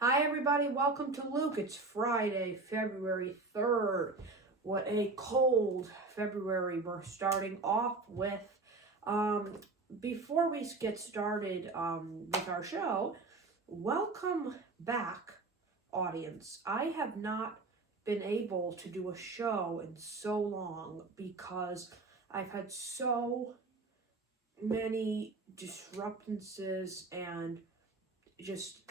Hi everybody, welcome to Luke. It's Friday, February 3rd. What a cold February we're starting off with. Before we get started with our show, welcome back, audience. I have not been able to do a show in so long because I've had so many disruptances and just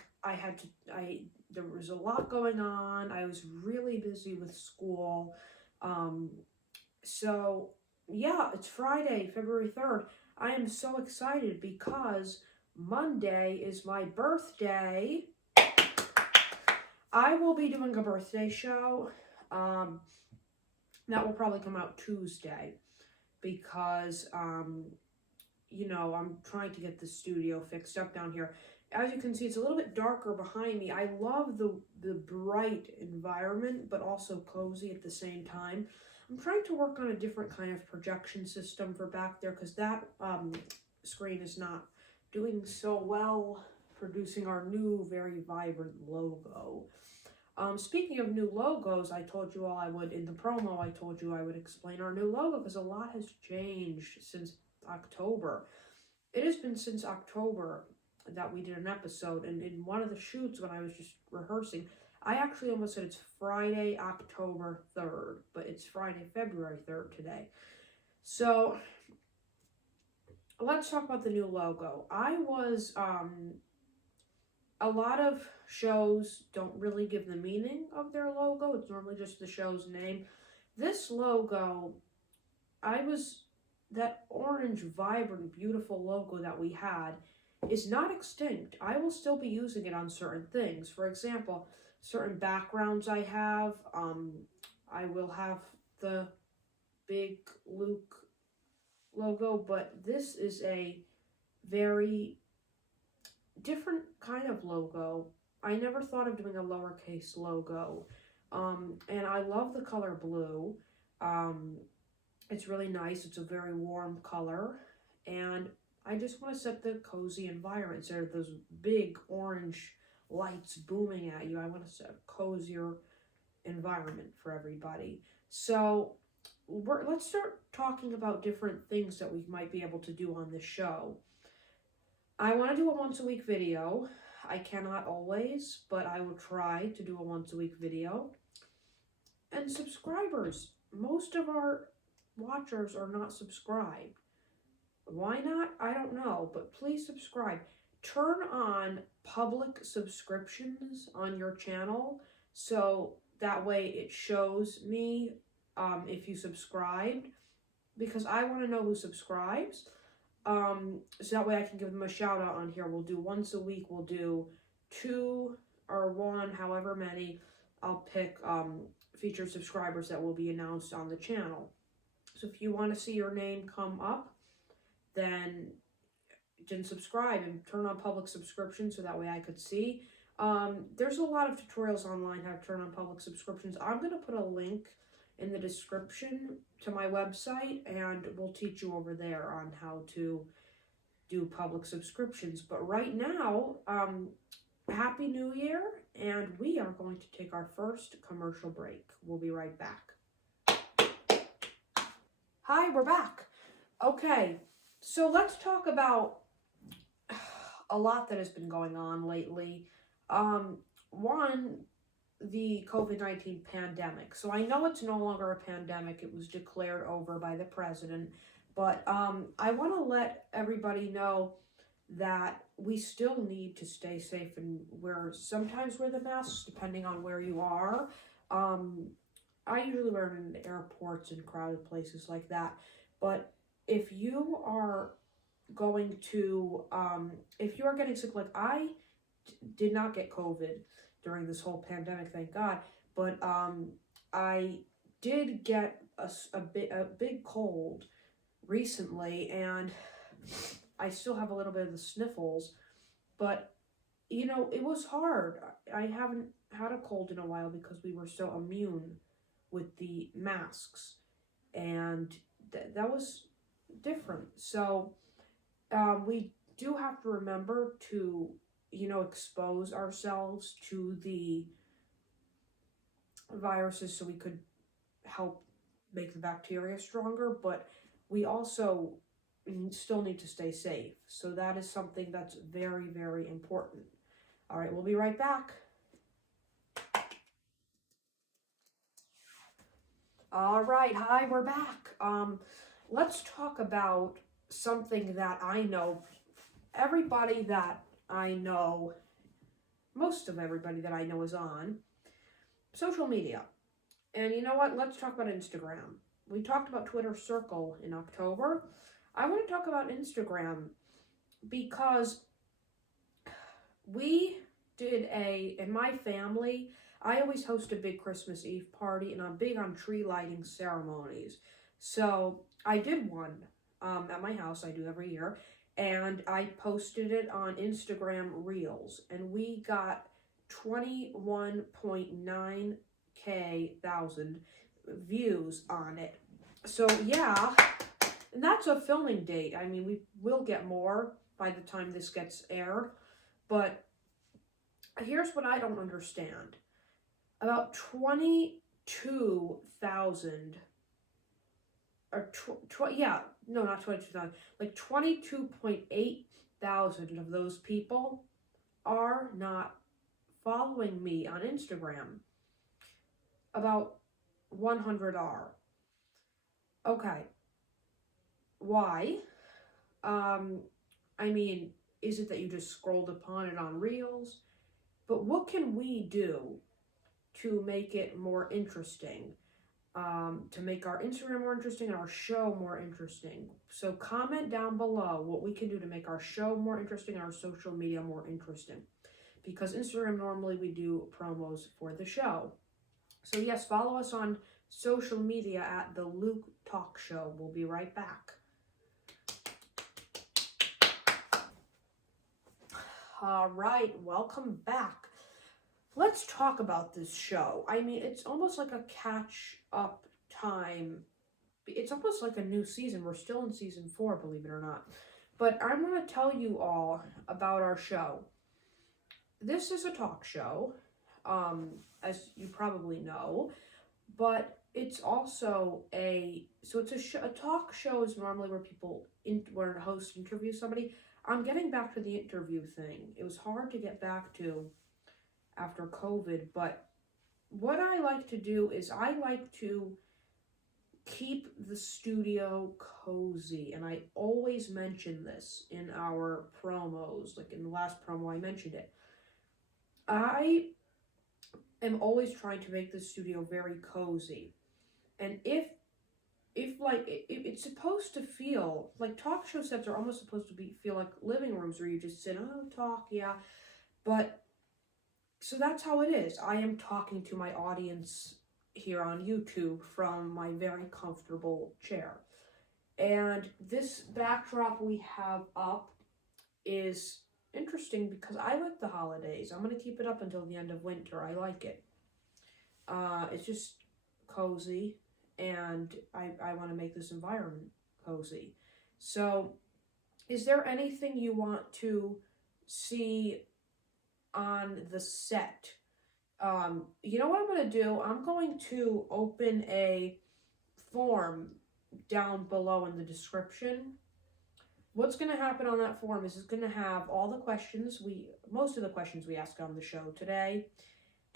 there was a lot going on. I was really busy with school. Um, so yeah, it's Friday, February 3rd. I am so excited because Monday is my birthday. I will be doing a birthday show. That will probably come out Tuesday because I'm trying to get the studio fixed up down here. As you can see, it's a little bit darker behind me. I love the bright environment, but also cozy at the same time. I'm trying to work on a different kind of projection system for back there because that screen is not doing so well producing our new, very vibrant logo. Speaking of new logos, I told you all I would, in the promo, I told you I would explain our new logo because a lot has changed since October. It has been since October that we did an episode, and in one of the shoots when I was just rehearsing, I actually almost said it's Friday, October 3rd, but it's Friday, February 3rd today. So let's talk about the new logo. A lot of shows don't really give the meaning of their logo. It's normally just the show's name. This logo, that orange, vibrant, beautiful logo that we had is not extinct. I will still be using it on certain things. For example, certain backgrounds I have, I will have the big Luke logo, but this is a very different kind of logo. I never thought of doing a lowercase logo. And I love the color blue. It's really nice. It's a very warm color. And I just want to set the cozy environment. So those big orange lights booming at you. I want to set a cozier environment for everybody. So let's start talking about different things that we might be able to do on this show. I want to do a once a week video. I cannot always, but I will try to do a once a week video. And subscribers. Most of our watchers are not subscribed. Why not? I don't know, but please subscribe. Turn on public subscriptions on your channel so that way it shows me if you subscribed, because I want to know who subscribes. So that way I can give them a shout out on here. We'll do once a week. We'll do 2 or 1, however many. I'll pick featured subscribers that will be announced on the channel. So if you want to see your name come up, then subscribe and turn on public subscription so that way I could see. There's a lot of tutorials online how to turn on public subscriptions. I'm going to put a link in the description to my website, and we'll teach you over there on how to do public subscriptions. But right now, Happy New Year, and we are going to take our first commercial break. We'll be right back. Hi, we're back. Okay, so let's talk about a lot that has been going on lately. One, the COVID-19 pandemic. So I know it's no longer a pandemic. It was declared over by the president. But I want to let everybody know that we still need to stay safe and sometimes wear the masks depending on where you are. I usually wear it in airports and crowded places like that. But if you are going to, if you are getting sick, like I did not get COVID during this whole pandemic, thank God, but I did get a big cold recently, and I still have a little bit of the sniffles, but it was hard. I haven't had a cold in a while because we were so immune with the masks, and that was different. So we do have to remember to expose ourselves to the viruses so we could help make the bacteria stronger, but we also still need to stay safe. So that is something that's very, very important. All right, we'll be right back. All right, hi, we're back. Let's talk about something that I know everybody that I know, most of everybody that I know is on social media. And you know what? Let's talk about Instagram. We talked about Twitter Circle in October. I want to talk about Instagram because we did in my family, I always host a big Christmas Eve party, and I'm big on tree lighting ceremonies. So I did one at my house. I do every year. And I posted it on Instagram Reels, and we got 21.9K thousand views on it. So yeah, and that's a filming date. I mean, we will get more by the time this gets aired, but here's what I don't understand. About 22,000, or not 22,000, like 22.8 thousand of those people are not following me on Instagram. About 100 are. Okay. Why? I mean, is it that you just scrolled upon it on Reels? But what can we do to make it more interesting? To make our Instagram more interesting and our show more interesting. So comment down below what we can do to make our show more interesting and our social media more interesting. Because Instagram, normally we do promos for the show. So yes, follow us on social media at The Luke Talk Show. We'll be right back. All right, welcome back. Let's talk about this show. I mean, it's almost like a catch-up time. It's almost like a new season. We're still in season 4, believe it or not. But I'm going to tell you all about our show. This is a talk show, as you probably know, but it's also a talk show is normally where a host interviews somebody. I'm getting back to the interview thing. It was hard to get back to after COVID, but what I like to do is I like to keep the studio cozy, and I always mention this in our promos. Like in the last promo, I mentioned it. I am always trying to make the studio very cozy, and if it's supposed to feel like talk show sets are almost supposed to feel like living rooms where you just sit, talk, yeah, but so that's how it is. I am talking to my audience here on YouTube from my very comfortable chair. And this backdrop we have up is interesting because I like the holidays. I'm going to keep it up until the end of winter. I like it. It's just cozy, and I want to make this environment cozy. So, is there anything you want to see on the set? You know what I'm going to do? I'm going to open a form down below in the description. What's going to happen on that form is it's going to have all the questions most of the questions we ask on the show today,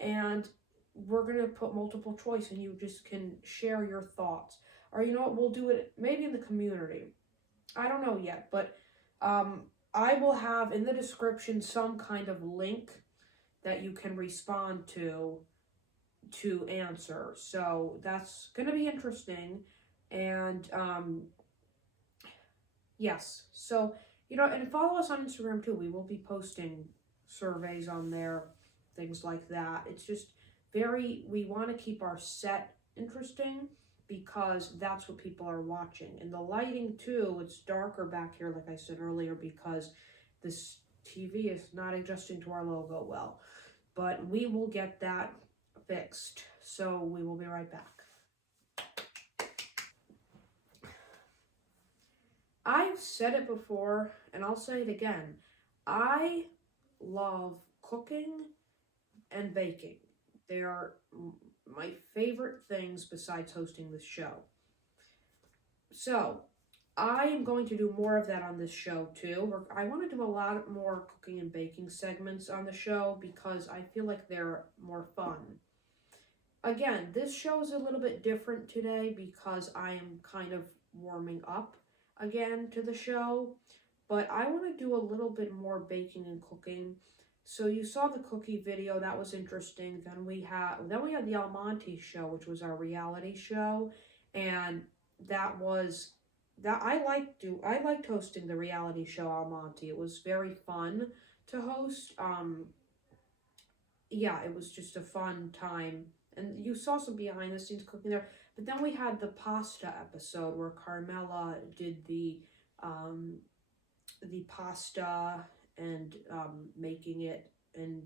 and we're going to put multiple choice, and you just can share your thoughts. Or you know what, we'll do it maybe in the community. I don't know yet, but I will have in the description some kind of link that you can respond to answer. So that's going to be interesting. And yes, so, and follow us on Instagram too. We will be posting surveys on there, things like that. It's just we want to keep our set interesting because that's what people are watching. And the lighting too, it's darker back here, like I said earlier, because this TV is not adjusting to our logo well. But we will get that fixed. So we will be right back. I've said it before, and I'll say it again. I love cooking and baking. They are my favorite things besides hosting this show. So, I am going to do more of that on this show too. I want to do a lot more cooking and baking segments on the show because I feel like they're more fun. Again, this show is a little bit different today because I am kind of warming up again to the show, but I want to do a little bit more baking and cooking. So you saw the cookie video, that was interesting. Then we had the Almonte show, which was our reality show, and I liked hosting the reality show Almonte. It was very fun to host. Yeah, it was just a fun time. And you saw some behind the scenes cooking there. But then we had the pasta episode where Carmela did the pasta and making it, and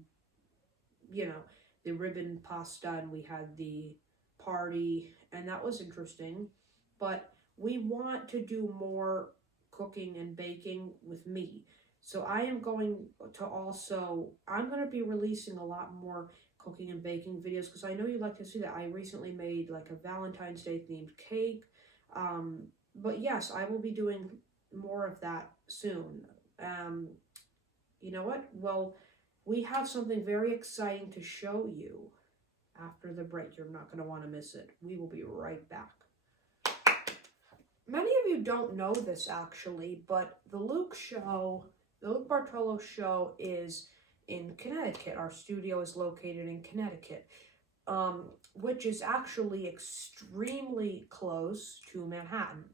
the ribbon pasta, and we had the party, and that was interesting. But we want to do more cooking and baking with me. So I'm going to be releasing a lot more cooking and baking videos because I know you like to see that. I recently made like a Valentine's Day themed cake. But yes, I will be doing more of that soon. You know what? Well, we have something very exciting to show you after the break. You're not going to want to miss it. We will be right back. Many of you don't know this actually, but the Luke Bartolo show is in Connecticut. Our studio is located in Connecticut, which is actually extremely close to Manhattan.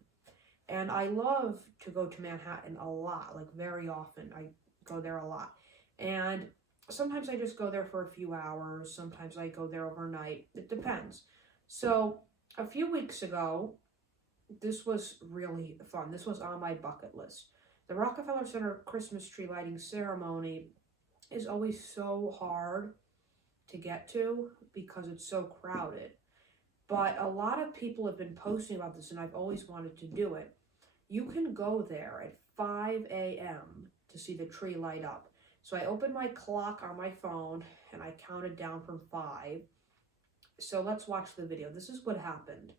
And I love to go to Manhattan a lot, like very often. I go there a lot. And sometimes I just go there for a few hours. Sometimes I go there overnight. It depends. So a few weeks ago, this was really fun. This was on my bucket list. The Rockefeller Center Christmas tree lighting ceremony is always so hard to get to because it's so crowded. But a lot of people have been posting about this, and I've always wanted to do it. You can go there at 5 a.m. to see the tree light up. So I opened my clock on my phone, and I counted down from 5. So let's watch the video. This is what happened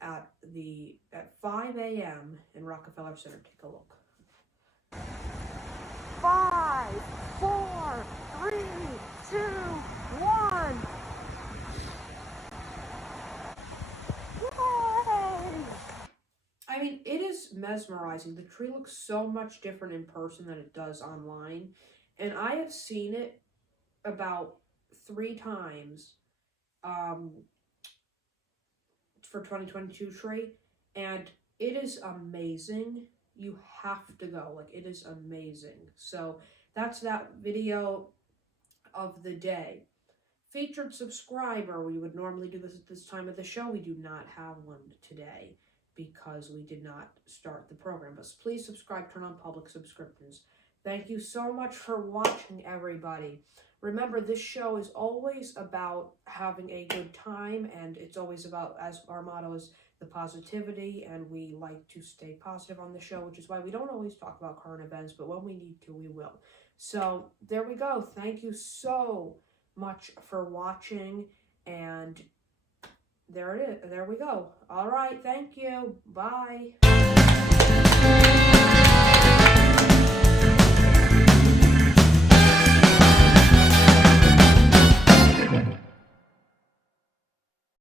at 5 a.m. in Rockefeller Center. Take a look. 5, 4, 3, 2, 1. Yay! I mean, it is mesmerizing. The tree looks so much different in person than it does online. And I have seen it about 3 times for 2022 tree, and it is amazing. You have to go. Like, it is amazing. So that's that video of the day. Featured subscriber. We would normally do this at this time of the show. We do not have one today because we did not start the program. But please subscribe, turn on public subscriptions. Thank you so much for watching, everybody. Remember, this show is always about having a good time, and it's always about, as our motto is, the positivity, and we like to stay positive on the show, which is why we don't always talk about current events, but when we need to, we will. So there we go. Thank you so much for watching, and there it is. There we go. All right. Thank you. Bye.